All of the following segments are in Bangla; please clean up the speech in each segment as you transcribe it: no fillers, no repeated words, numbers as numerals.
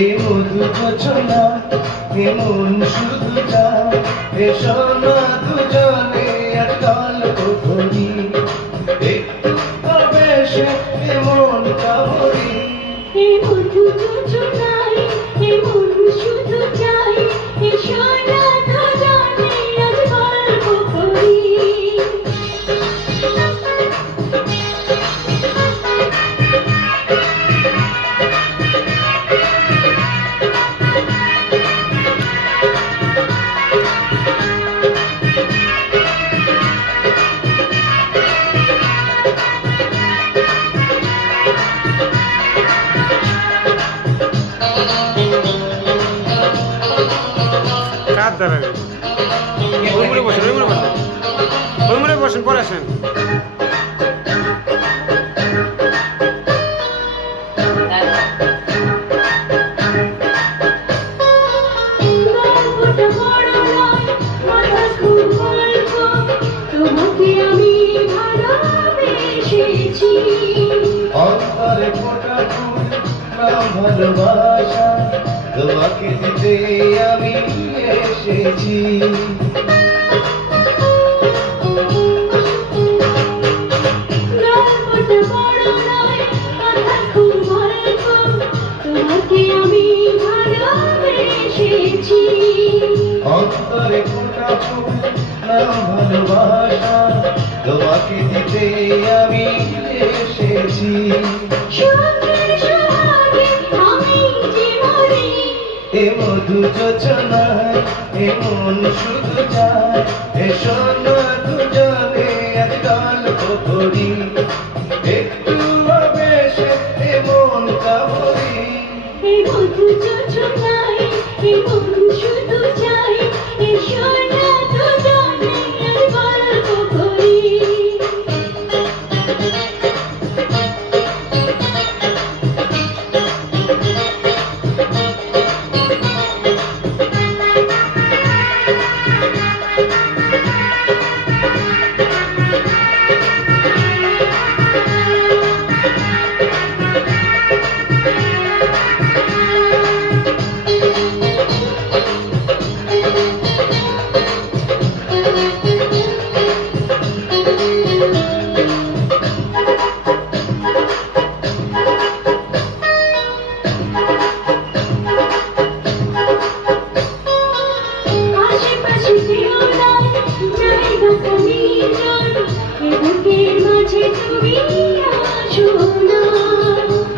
এই মধু রচনা এমন শুধু চায় এসো না দুজনে আর গল্প করি একটু আবেশে এমন কাবরি। এই মধু রচনা এমন শুধু চায় এসো না দুজনে আজ গল্প করি। দাঁড়াবে ওই মনে বসেন ওই মনে বসেন ওই মনে বসেন পরে আসেন। অন্তরে ফোটা ফুল ভালোবাসা তোমাকে দিতে আমি এসেছি। অন্তরে ফোটা ফুল ভালোবাসা তোমাকে দিতে আমি এসেছি। এ মধু যোচনায় এমন শুধু যায় এসো না দুজনে আজ গল্প করি একটু আবেশে এমন কাবরি। এ মধু যোচনায় এমন শুধু চায় এসো না দুজনে আজ গল্প করি।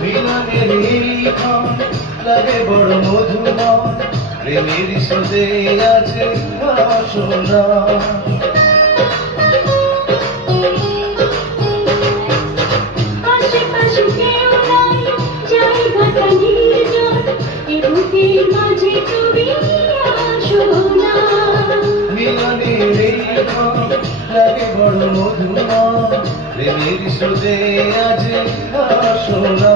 মিলনের এই ক্ষণ লাগে বড় মধুময় প্রেমের স্রোতে আছে বাসনা। আশেপাশে কেউ নাই জায়গাটা নির্জন এ বুকের মাঝে তুমি আসো না। মিলনের এই ক্ষণ লাগে বড় মধুময় প্রেমের স্রোতে আছে বাসনা।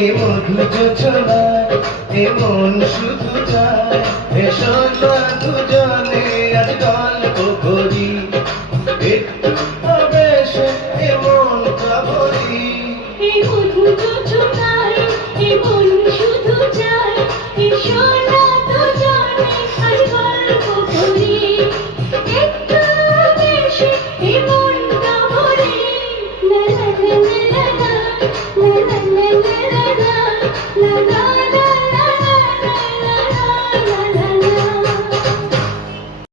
এ মধু যোচনায় এমন শুধু যায় এসো না দুজনে আজ গল্প করি একটু